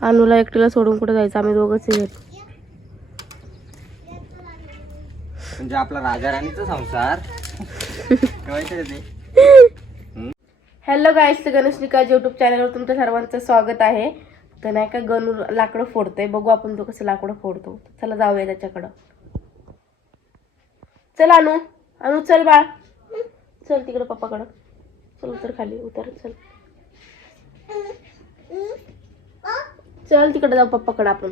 अनुला एकटीला सोडून कुठे जायचं? आम्ही दोघंच आहेत. म्हणजे आपला राजा राणीचा संसार. कळायचं ते? हॅलो गाईस गणेश निकाज युट्यूब चॅनलवर तुमच्या सर्वांचं स्वागत आहे. तर नाही का गणू लाकडं फोडतोय. बघू आपण तो कसं लाकडं फोडतो. चला जाऊया त्याच्याकडं. चल अनु. अनु चल बाळ. चल तिकडं पप्पाकडं. चल उतर खाली. उतर चल. चल तिकडे जाऊ पप्पाकडे आपण.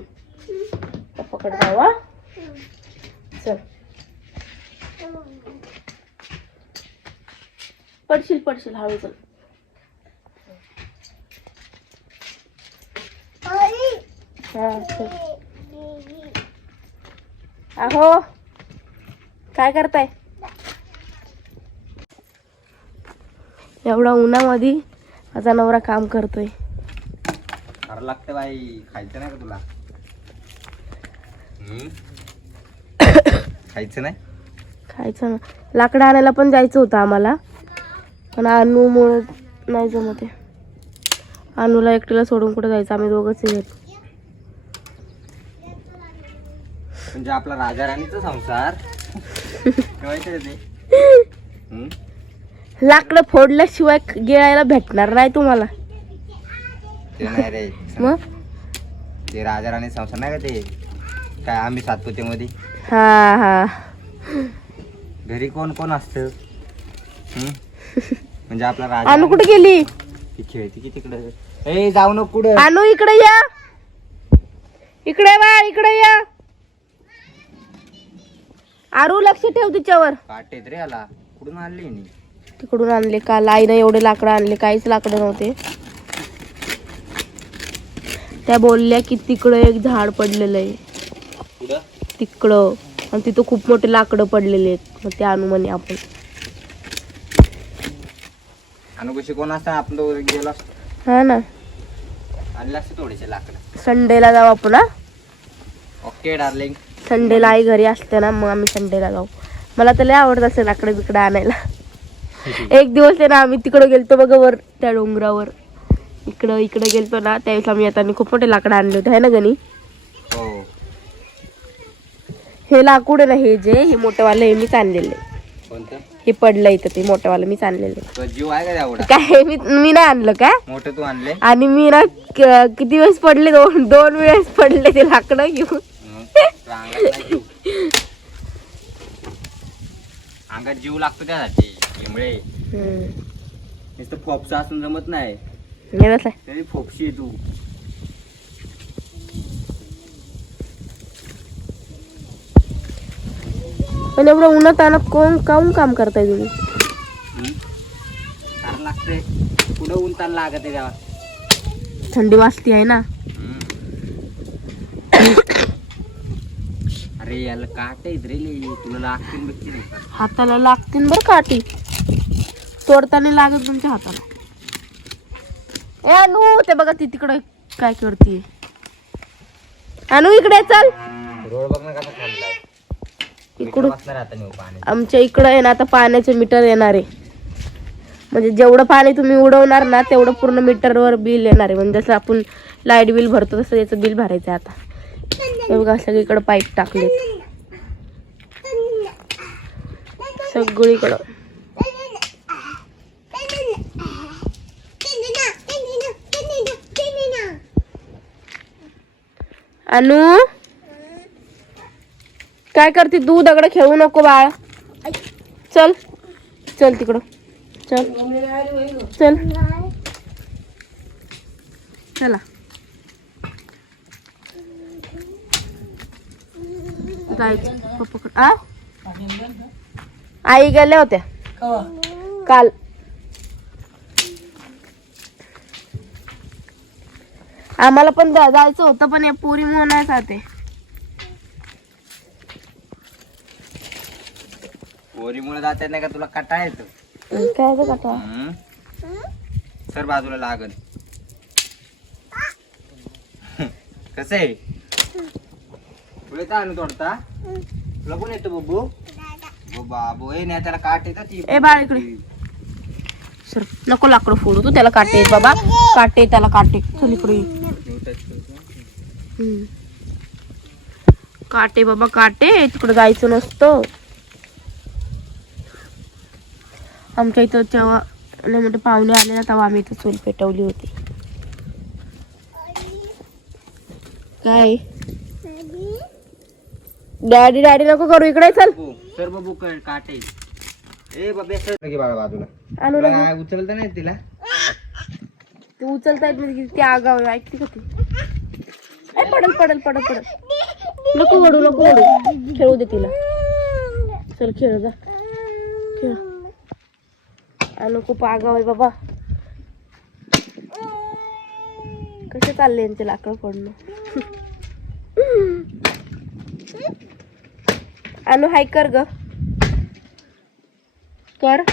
पप्पाकडे जाऊ हा? चल. पडशील पडशील हळू चल. चल. अहो काय करताय? एवढा उन्हामध्ये माझा नवरा काम करतोय. खरं लागतं बाई खायचं नाही का तुला? खायचं नाही? खायचं ना. लाकडं आणायला पण जायचं होतं आम्हाला. पण अनुमुळे नाही जमत आहे. अनुला एकटीला सोडून कुठे जायचं? आम्ही दोघंच आहेत. म्हणजे आपला राजा राणीचा संसार कळायचं ते? हम्म? लाकडं फोडल्याशिवाय गिळायला भेटणार नाही तुम्हाला. ते नाही रे. मग? ते राजा राणी संसार नाही का ते? काय आम्ही सातपुतेमध्ये? हा हा. घरी कोण कोण असतं? म्हणजे आपला राजा अनु कुठे गेली? ती खेळती की तिकडे? ए जाऊ नको कुठं? अनु इकडे या. इकडे बा इकडे या. आरू लक्ष ठेव तिच्यावर. काटेत रे आला कुठून आणली हिने? तिकडून आणले काल आईनं एवढे लाकडं आणले. काहीच लाकडं नव्हते. त्या बोलल्या की तिकडं एक झाड पडलेलं आहे. तिकडं. आणि तिथं खूप मोठे लाकडं पडलेले आहेत. मग ते आणू म्हणे आपण. आणि कशी कोण असतं? आपण दोघं गेलो असतो. हा ना. आणलं असतं थोडेसे लाकडं. संडेला जाऊ आपण हा? ओके डार्लिंग संडेला आई घरी असते ना मग आम्ही संडेला जाऊ. मला तर लय आवडत असेल लाकडं बिकडं आणायला. एक दिवस आहे ना आम्ही तिकडं गेलतो बघा वर त्या डोंगरावर. इकडं इकडं गेलतो ना त्यावेळेस आम्ही येताना खूप मोठे लाकडं आणले होते है ना गणी? हो. हे लाकूड ना हे जे हे मोठंवालं हे मीच आणलेलं. हे पडलं इथं ते मोठंवालं मीच आणलेलं. काय मी मी नाही आणलं काय मोठं तू आणले? आणि मी ना किती वेळेस पडले दोन दोन वेळेस पडले ते लाकडं घेऊन. अंगात जीव. लागतो त्यासाठी. नुसतं फोपसा असून जमत नाही. पण एवढं उन्हात आणत कोण काऊन काम करताय तुम्ही? कारण लागते कुठं ऊन ताण लागत आहे थंडी वाजती आहे ना अरे याला काट आहेत रे लई. तुला लागतील बघतील हाताला लागतील बरं काठी तोडताना लागत तुमच्या हाताला ए अनु ते बघा ती तिकडे काय करते. अनु इकडे चल. रोड बघ ना कसा इकडून आता पाणी आमच्या इकडं आहे ना आता पाण्याचं मीटर येणार आहे. म्हणजे जेवढं पाणी तुम्ही उडवणार ना तेवढं पूर्ण मीटरवर बिल येणार आहे. म्हणजे जसं आपण लाइट बिल भरतो तसं याचं बिल भरायचं आता. हे बघा सगळीकडं पाईप टाकलेत. सगळीकडं. अनु? काय करते? तू दगड खेळू नको बाळ. चल. चल तिकडं. चल. चल. चला. जायचं. आई गेल्या होत्या. काल. आम्हाला पण जायचं होतं पण या पुरी नाही जाते. पोरीमुळे जात नाही का? तुला कटा येतो. काय हम्म? सर बाजूला लागल. कसं आहे? तुला येतं आणू तोडता तुला कोण येतो बब्बू. बाबू ए नाही त्याला काट येतात ए, बाळ इकडे. सर नको लाकडं फोडू तू त्याला काटे बाबा. काटे त्याला काटे. चल इकडे. काटे बाबा काटे. तिकडे जायचं नसतं. आमच्या इथं जेव्हा लय मोठे पाहुणे आले ना तेव्हा आम्ही इथं चूल पेटवली होती. काय? डॅडी डॅडी नको करू. इकडे चल. बबू सर बबू क- काटे. ए बाबे सर की बाबा बाजूला. आणू तुला नको काय उचलता नाही तिला? ते उचलता येत नाही ती आगाव आहे, ऐकते का ती? ए, पडल पडल पडल पडल. नको ओढू नको ओढू. खेळू दे तिला. चल खेळ जा. खेळ. आणू खूप आगाव आहे बाबा. कसे चालले यांचे लाकड पडणं आणू हाय कर ग. कर.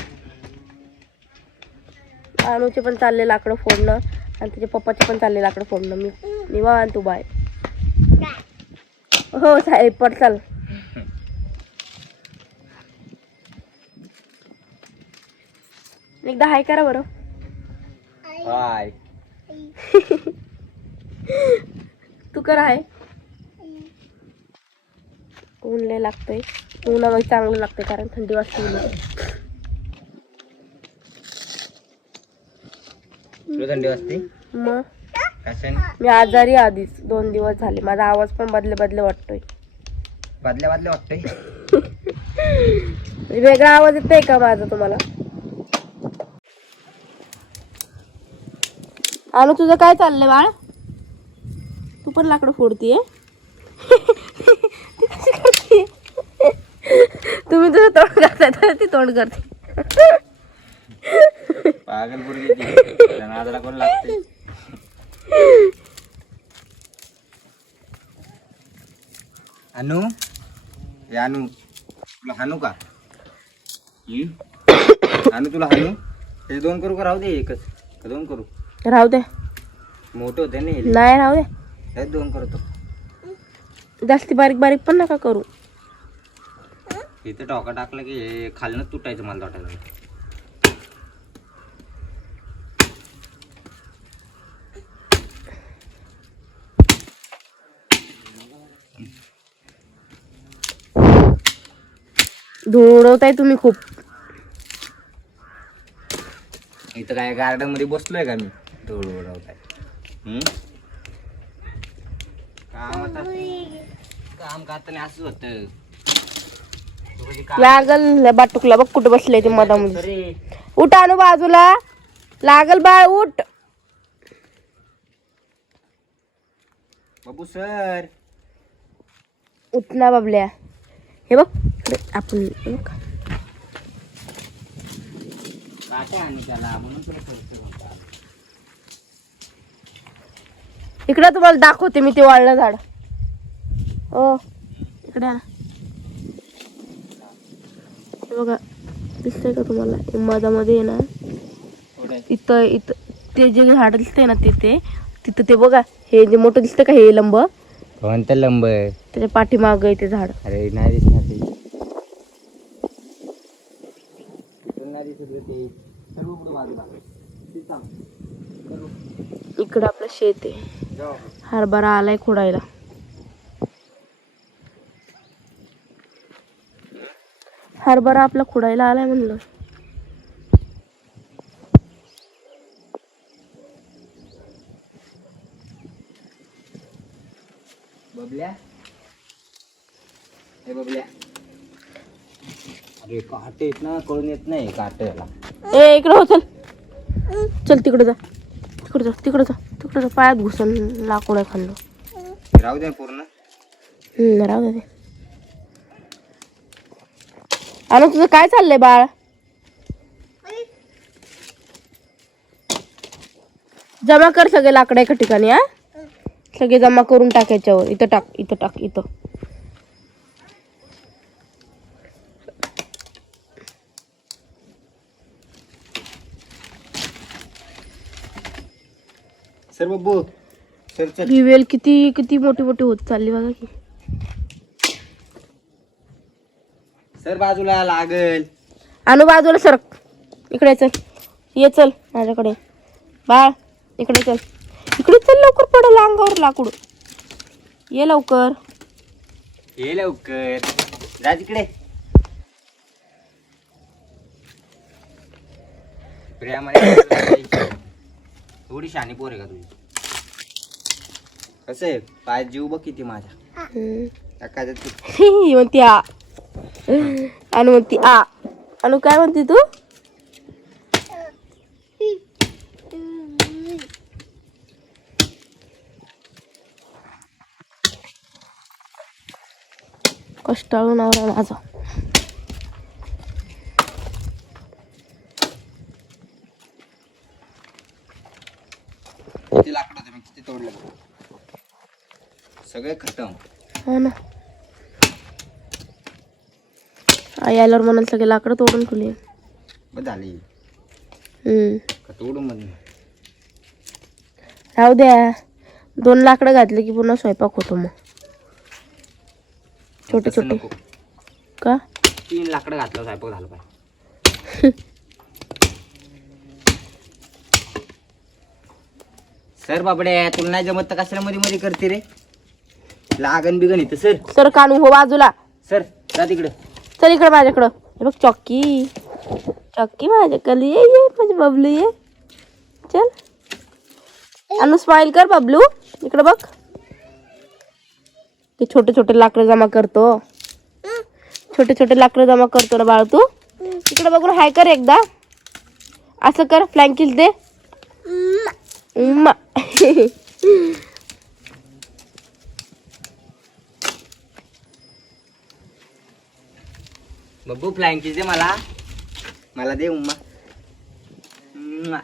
अनुचे पण चालले लाकडं फोडणं. आणि त्याच्या पप्पाचे पण चालले लाकडं फोडणं. मी निवांत तू बाय हो साहेब पड चाल. एकदा हाय करा बरं. हाय. तू कर हाय. ऊन लय लागतंय. उन्हामध्ये चांगलं लागतंय कारण थंडी वाजते तुला थंडी वाजते. मग? कशाने मी आजारी आहे आधीच. दोन दिवस झाले. माझा आवाज पण बदले बदले वाटतोय. बादल्या बादल्या वाटतंय. वेगळा आवाज येतोय का माझा तुम्हाला? आलो तुझं काय चाललंय बाळ? तू पण लाकडं फोडतीये? ती कशी करतीये? तुम्ही तुझं तोंड करताय तर ती तोंड करते. पागल पोरगी ती. नादाला कोण लागते अनु? हे अनु. तुला हानू का? अनु तुला हानू? त्याचे दोन करू का? राहू दे एकच. का दोन करू? राहू दे. मोठे होते ना हे. नाही राहू दे. हेच दोन करतो. जास्ती बारीक बारीक पण नका करू. इथं टोका टाकलं की हे खालनच तुटायचं मला वाटायला धूळ उडवताय तुम्ही खूप. इथं काय गार्डनमध्ये बसलोय का मी? धूळ उडवताय. हम्म? काम आता काम करताना असंच होतं. काम लागल बाटुकला बघ कुठं बसले ते मधामध्ये. अरे उठ आणू बाजूला. लागल बाळ उठ. बाबू सर. उठ ना बाबल्या. हे बघ. इकडे आपण इकडे तुम्हाला दाखवते मी ते वाळलं झाड. ओ इकडे बघा दिसतंय का तुम्हाला? हे मधामध्ये आहे ना इथं इथं ते जे झाड दिसतंय ना तिथे तिथं ते बघा हे जे मोठं दिसतं का हे लंब? कोणतं लंब त्याच्या पाठीमाग आहे ते झाड. अरे नाही दिसणार ते इथून नाही दिसत रे ते सर्व पुढं बाजूला ते सांग. सर्व. इकडं आपलं शेत आहे. हरभरा आलाय खोडायला. हरभरा आपला खोडायला आलाय म्हणलं. बबल्या? हे बबल्या. अरे काटे येत ना कळून येत नाही काट याला ए इकडं हो चल तिकडे जा. तिकडे जा तिकडे जा. तिकडे जा. पायात घुसून लाकूड आहे खाल्लं. राहू दे पूर्ण. राहू दे आणि तुझं काय चाललंय बाळ? जमा कर सगळे लाकडं एका ठिकाणी हा? सगळे जमा करून टाक याच्यावर. इथं टाक इथं टाक इथं. सर बब्बू सर चल. ही वेल किती किती मोठी मोठी होत चालली बघा की. सर बाजूला लागल. आणू बाजूला सरक इकडे चल. ये चल माझ्याकडे. बाळ इकडे चल. इकडे चल लवकर पडेल अंगावर लाकूड. ये लवकर. ये लवकर. जा तिकडे. प्रियामध्ये एवढी शानी पोर आहे का तुझी? कसं आहे? पाय जीव बघ किती माझ्या. ही. म्हणती आ. अनु म्हणती आ. अनु काय म्हणते तू? कष्टाळू नवरा माझा किती लाकडं तुम्ही किती तोडलं. सगळे खतम. हो ना. आई आल्यावर म्हणाल सगळे लाकडं तोडून ठेवली. बघ झाली. हम्म. का राहू द्या. दोन लाकडं घातले की पुन्हा स्वयंपाक होतो मग. छोटे तसं छोटे. नको. का? तीन लाकडं घातलं स्वयंपाक झालं पाहिजे. सर बाबडे तुला नाही जमत तर कशाला मध्ये मध्ये करते रे? लागन बिगन इथं सर. सर कानू हो बाजूला. सर जा तिकडं. चल इकडं माझ्याकडं. हे बघ चॉक्की चॉक्की माझ्याकडे ये ये माझी बबलू ये. चल. अनु स्माइल कर बबलू. इकडं बघ. ते छोटे छोटे लाकडं जमा करतो. छोटे छोटे लाकडं जमा करतो ना बाळ तू. इकडं बघून हाय कर एकदा. असं कर फ्लँकिस दे. उम्मा. बब्बू फ्लँकीज दे मला. मला दे उम्मा उम्मा.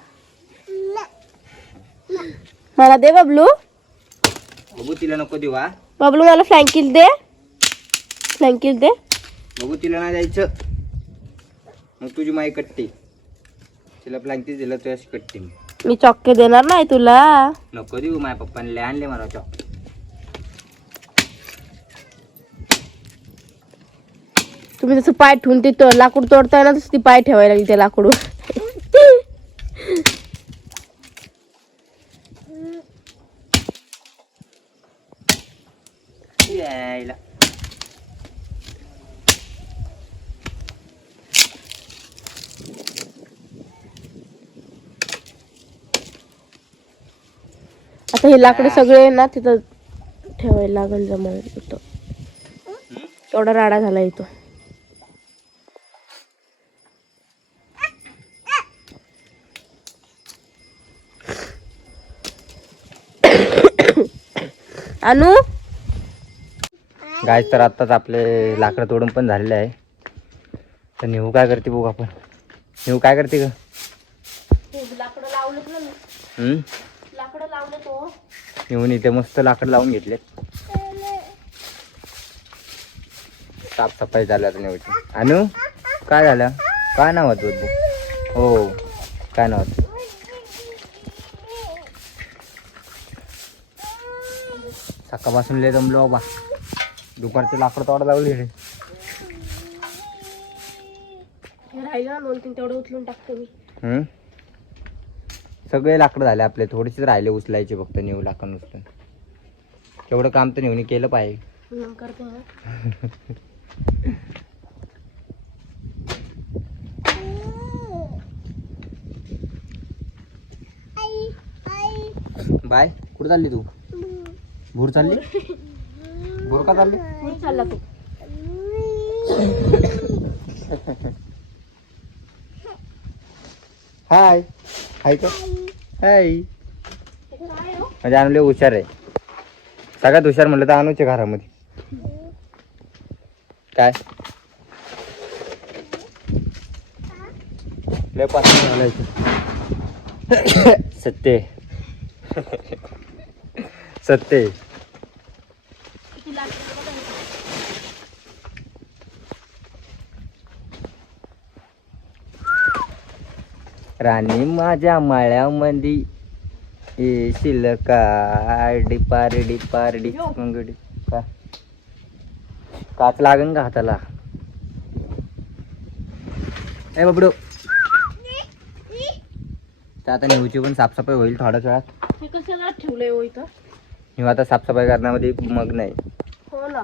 मला दे बबलू. बघू तिला नको देऊ हा. बबलू मला फ्लँकिस दे. फ्लँकिस दे. बघू तिला नाही जायचं. मग तुझी माई कट्टी. तिला फ्लँकीज दिलं तुझ्या अशी कट्टी मी. मी चॉक्के देणार नाही तुला. नको देऊ माझ्या पप्पाने लय आणले मला चॉक तुम्ही जसं पाय ठेवून ते तो- लाकूड तोडताय ना तसं ती पाय ठेवायला लागली त्या लाकूड यायला आता हे लाकडे सगळे ना तिथं ठेवायला लागेल जमा इथं एवढा राडा झाला इथं. अनु? गाय तर आत्ताच आपले लाकडं तोडून पण झालेले आहे. तर नेहू काय करते बघू आपण. नेहू काय करते ग? लाकडं लावलं ना हम्म? लाकडं लावलं तो नेहून इथे मस्त लाकड लावून घेतले साफसफाई झाली आता नेहूची अनु काय झालं? काय नाव होत हो काय नाव होत सकाळपासून लय जमलो बाबा. दुपारचे लाकड तोडा लावली रे. राहिलं तेवढं उचलून टाकतो मी. हम्म? सगळे लाकडं झाले आपले थोडेसेच राहिले उचलायचे फक्त नेऊ लाकड उचलून तेवढं काम तर नेऊन केलं पाहिजे. बाय कुठं चालली तू? भूर चालली? भूर का चालली? चालला तू. हाय. हाय का? हाय. म्हणजे आणले हुशार आहे. सगळ्यात हुशार म्हणलं तर आणूचे घरामध्ये. काय? लयपासून घालायचं सत्य सत्य राणी माझ्या माळ्यामध्ये येशील का डिपारडी पारडी मंगडी का? काच लागन का हाताला? ए बाबडो. तर आता नेऊची पण साफसफाई होईल थोड्याच वेळात. हे कशाला ठेवलंय हो इथं? आता साफसफाई करण्यामध्ये मग नाही. हो ना.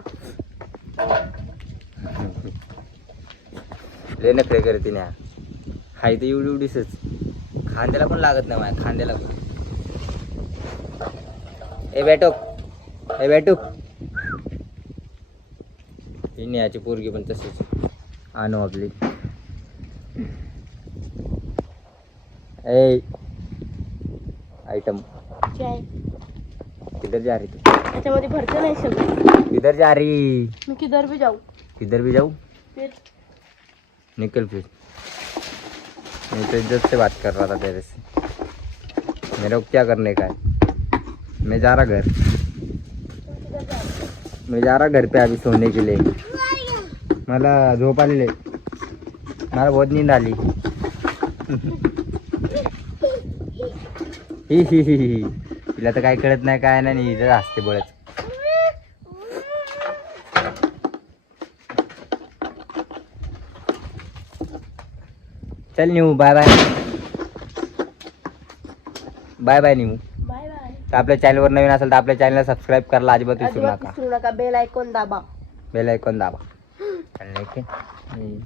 लय नखरे करते ना हाय तर एवढी एवढीच खांद्याला पण लागत नाही माझ्या खांद्याला पण. ए बॅटो. ए बॅटो. ही न्याची पोरगी पण तशीच आणू आपली. ए आयटम किधर जा रही तू? त्याच्यामध्ये भरते नाही सगळं. किधर जा रही? मी किधर भी जाऊ. किधर भी जाऊ? फिर. निकल फिर. मैं तो इज्जत से बात कर रहा था तेरे से मेरे को क्या करने का है? मैं जा रहा घर. मैं जा रहा घर पे अभी सोने के लिए. मला झोप आलेली मला बहुत नींद आली. ही ही ही ही. तिला तर काही कळत नाही काय नाही इथं असते बळच चल new bye bye bye bye new bye bye तर आपल्या चॅनलवर नवीन असेल तर आपल्या चॅनलला सबस्क्राईब करायला अजिबात विसरू अजिबात नका. विसरू नका. बेल ऐकून दाबा. बेल ऐकून दाबा. आणि.